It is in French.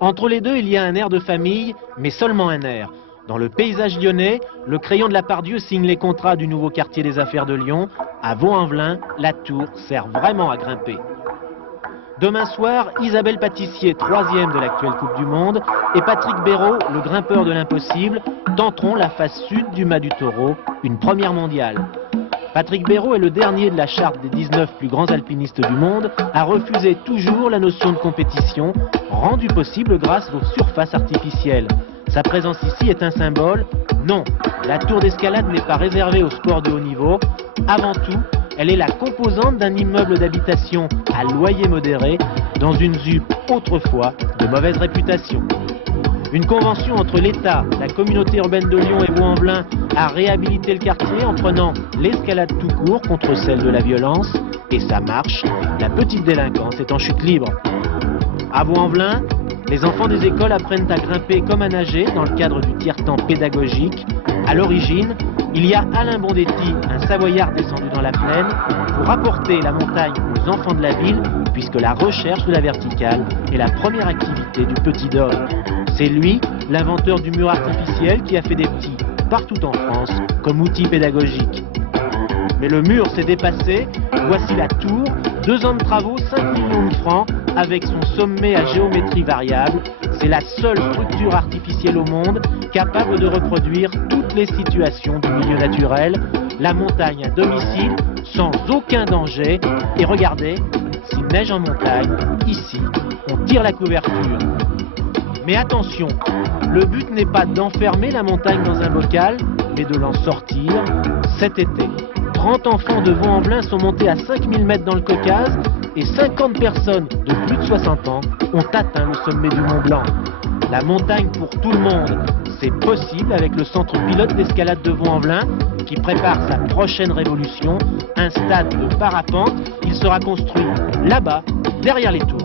Entre les deux, il y a un air de famille, mais seulement un air. Dans le paysage lyonnais, le crayon de la Pardieu signe les contrats du nouveau quartier des affaires de Lyon. À Vaux-en-Velin, la tour sert vraiment à grimper. Demain soir, Isabelle Patissier, 3e de l'actuelle Coupe du Monde, et Patrick Béraud, le grimpeur de l'impossible, tenteront la face sud du Mas du Taureau, une première mondiale. Patrick Béraud est le dernier de la charte des 19 plus grands alpinistes du monde à refuser toujours la notion de compétition, rendue possible grâce aux surfaces artificielles. Sa présence ici est un symbole. Non, la tour d'escalade n'est pas réservée au sport de haut niveau. Avant tout, elle est la composante d'un immeuble d'habitation à loyer modéré dans une ZUP autrefois de mauvaise réputation. Une convention entre l'État, la communauté urbaine de Lyon et Vaux-en-Velin a réhabilité le quartier en prenant l'escalade tout court contre celle de la violence. Et ça marche, la petite délinquance est en chute libre. À Vaux-en-Velin, les enfants des écoles apprennent à grimper comme à nager dans le cadre du tiers-temps pédagogique. À l'origine, il y a Alain Bondetti, un Savoyard descendu dans la plaine, pour apporter la montagne aux enfants de la ville, puisque la recherche de la verticale est la première activité du petit Dom. C'est lui, l'inventeur du mur artificiel, qui a fait des petits partout en France comme outil pédagogique. Mais le mur s'est dépassé, voici la tour, 2 ans de travaux, 5 millions de francs, avec son sommet à géométrie variable. C'est la seule structure artificielle au monde capable de reproduire toutes les situations du milieu naturel. La montagne à domicile, sans aucun danger. Et regardez, s'il neige en montagne, ici, on tire la couverture. Mais attention, le but n'est pas d'enfermer la montagne dans un bocal, mais de l'en sortir cet été. 30 enfants de Vaux-en-Velin sont montés à 5000 mètres dans le Caucase et 50 personnes de plus de 60 ans ont atteint le sommet du Mont Blanc. La montagne pour tout le monde, c'est possible avec le centre pilote d'escalade de Vaux-en-Velin qui prépare sa prochaine révolution, un stade de parapente. Il sera construit là-bas, derrière les tours.